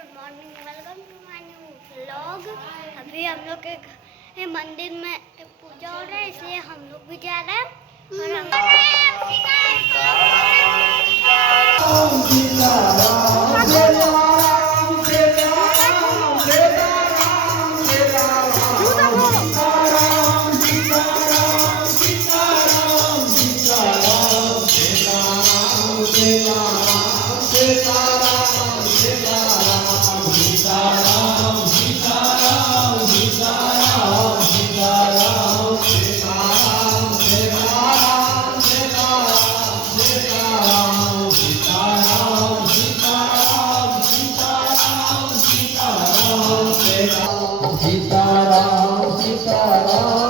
Good morning, welcome to my new vlog. अभी हम लोग के मंदिर में पूजा हो रहा है, इसलिए हम लोग भी जा रहे हैं। और हम सीताराम सीताराम